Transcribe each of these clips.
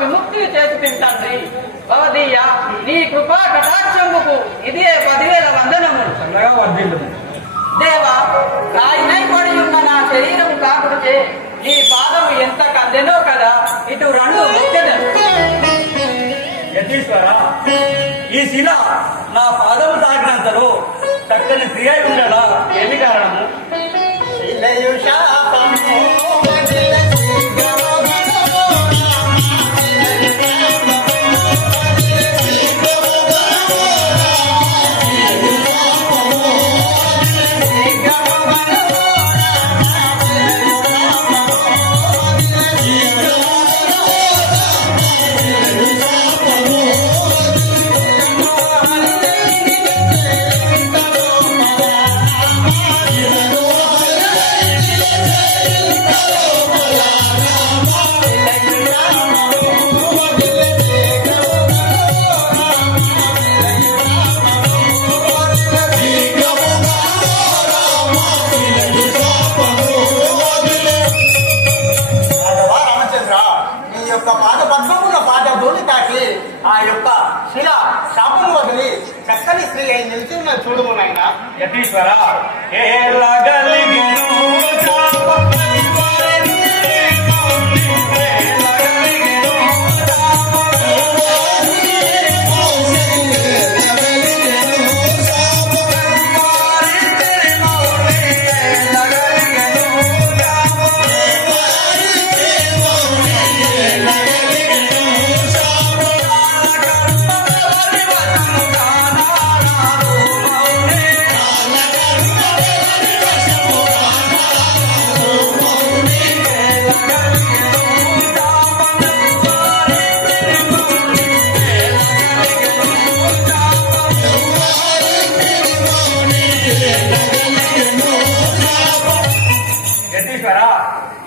విముక్తి చేసి తండ్రి. భవదీయ నీ కృపా కటాక్షముకు ఇదే 10,000 వందనములు. చల్లగా వర్ధిల్లు. దేవా, రాయినై పడి ఉన్న నా శరీరము కాకుడిచే నీ పాదము ఎంత కద్దెనో కదా, ఇటు రెండు ముఖ్యదను. యతీశ్వర, ఈ శిల నా పాదము తాకినంతలో చక్కని స్త్రీ అయి ఉండడా ఏమి కారణము? ఆ యొక్క శిల శాపము వదిలి చక్కని స్త్రీ అయి నిలిచి ఉన్న చూడుము నాయన. యతీశ్వర,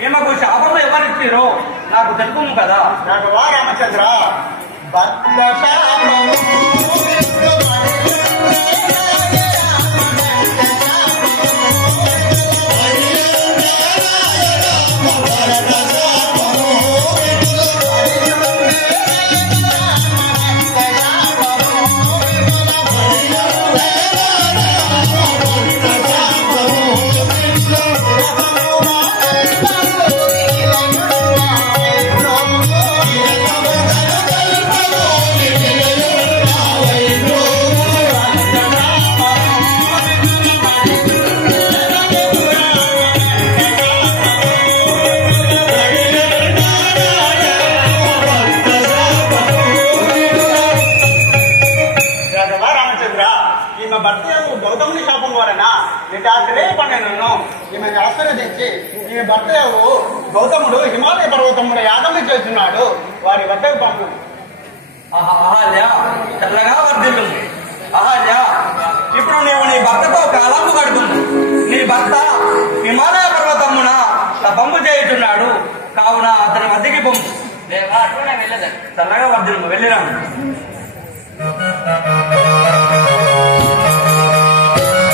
ఈమెకు శాపము ఎవరిచ్చిరో నాకు తెలుపుము కదా. రాఘవా రామచంద్ర, భర్త శాపము గౌతముని శాపం వలన నిటాశ్రయ పండును ఈమెను ఆశీర్వదించి ఈమె భర్త గౌతముడు హిమాలయ పర్వతముడు యాగము చేస్తున్నాడు, వారి వద్దకు పంపు. అహల్య, చల్లగా వర్ధిల్లు. అహల్య, ఇప్పుడు నీవు నీ భర్తతో కాలము గడుపుము. నీ భర్త హిమాలయ పర్వతమున తపము చేయుచున్నాడు, కావున అతని వద్దకి పంపు. దేవా, అట్లనే వెళ్ళదండి. చల్లగా వర్ధిల్లు, వెళ్ళిరాము.